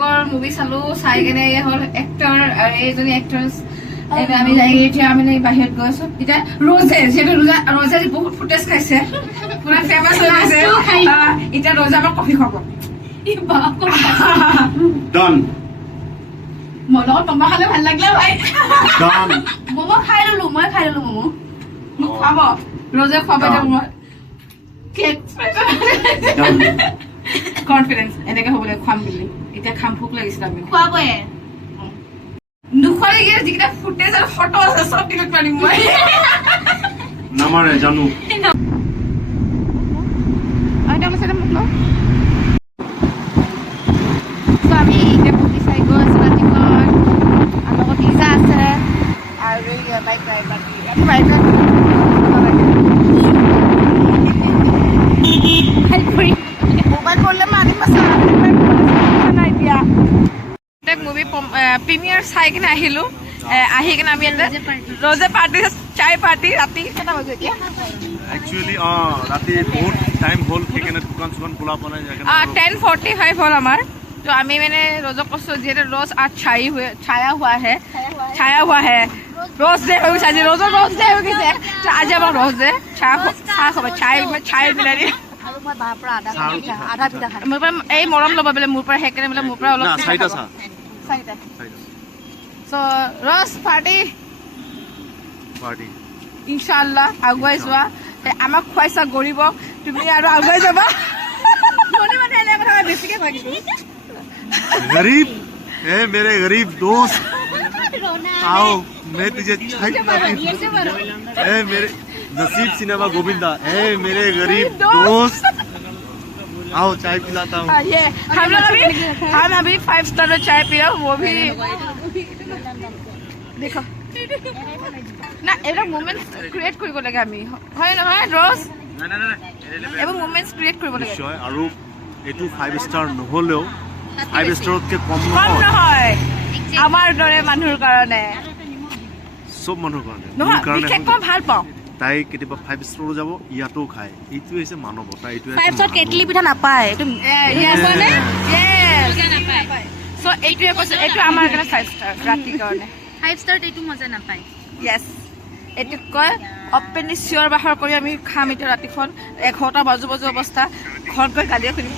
তেওঁলোকৰ মুভি চালো চাই কেনে হ'ল এক্টৰ আৰু এইজনী এক্ট্ৰেছ আমি যাই এতিয়া আমি বাহিৰত গৈ আছো এতিয়া ৰজে যিহেতু ৰজে বহুত ফুটেজ খাইছে পুৰা ফেমাছ হৈ গৈছে এতিয়া ৰজে আমাক কফি খুৱাব Done. মোৰ লগত মমো খালে ভাল লাগিলে ভাই Done. মমো খাই ললো মই খাই ললো মমো মোক খুৱাব ৰজে খুৱাব এতিয়া মই কেক কনফিডেন্স এনেকে হ'ব লাগে খুৱাম বুলি এতিয়া খাম ভোক লাগিছিল আমি খুৱাবয়ে দুখৰে যিকেইটা ফুটেজ আৰু ফটো আছে চব ডিলিট মাৰিম মই নামাৰে জানো এটা আছে মোক লওঁ So আমি এতিয়া মুভি চাই গৈ আছো ৰাতিখন আৰু লগত পিজ্জা আছে আৰু বাইক মোবাইল কৰিলে মাৰিম নাই দিয়া মুভি প্ৰিমিয়াৰ চাই কিনে আহিলো আহি কিনে আমি ৰজে পাৰ্টি চাই পাৰ্টি ৰাতি কেইটা বাজে এতিয়া একচুয়ালি ৰাতি বহুত টাইম হ'ল সেইকাৰণে দোকান চোকান খোলা পোৱা নাই 10:45 হ'ল আমাৰ तो आम्ही मैंने रोजों को सोचिए रोज आज छाया हुआ है रोज डे हो गई रोज डे हो गई तो आज हम रोज डे छाया मिला रही এই মৰম ল'ব বোলে মোৰ পৰা সেইকাৰণে বোলে মোৰ পৰা অলপ সো ৰজ পাৰ্টি ইনশাআল্লাহ আগুৱাই যোৱা আমাক খুৱাইছা গৰিব তুমি আৰু আগুৱাই যাবা মানে এনে কথা বেছিকে ভাগিছো गरीब ए मेरे गरीब दोस्त आओ मैं तुझे चाय पिलाती हूं ए मेरे नसीब सिनेमा गोविंदा ए मेरे गरीब दोस्त आओ चाय पिलाता हूं ये हम अभी 5 स्टार में चाय पिया वो भी देखो ना এটা মোমেন্টস ক্ৰিয়েট কৰিব লাগে আমি হয় নহয় ৰজ এবোৰ মোমেন্টস ক্ৰিয়েট কৰিব লাগে নিশ্চয় আৰু এটো 5 স্টাৰ নহলেও 5 স্টাৰতকে কম নহয় আমাৰ দৰে মানুহৰ কাৰণে সব মানুহৰ কাৰণে নহয় বিশেষকৈ ভাল পাওঁ তাই কেতিয়াবা 5 স্টাৰ যাব ইয়াতো খায় এইটো হৈছে মানৱতা এইটো 5 স্টাৰ কেটলি পিঠা নাপায় এইটো ইয়েছ মানে ইয়েছ নাপায় সো এইটোৱে কৈছো এইটো আমাৰ কাৰণে 5 স্টাৰ ৰাতি কাৰণে 5 স্টাৰ এইটো মজা নাপায় ইয়েছ এইটো কয় অপেনলি চিঞৰ বাখৰ কৰি আমি খাম এতিয়া ৰাতিখন 11টা বাজু অৱস্থা ঘৰত গৈ গালিয়ে শুনিম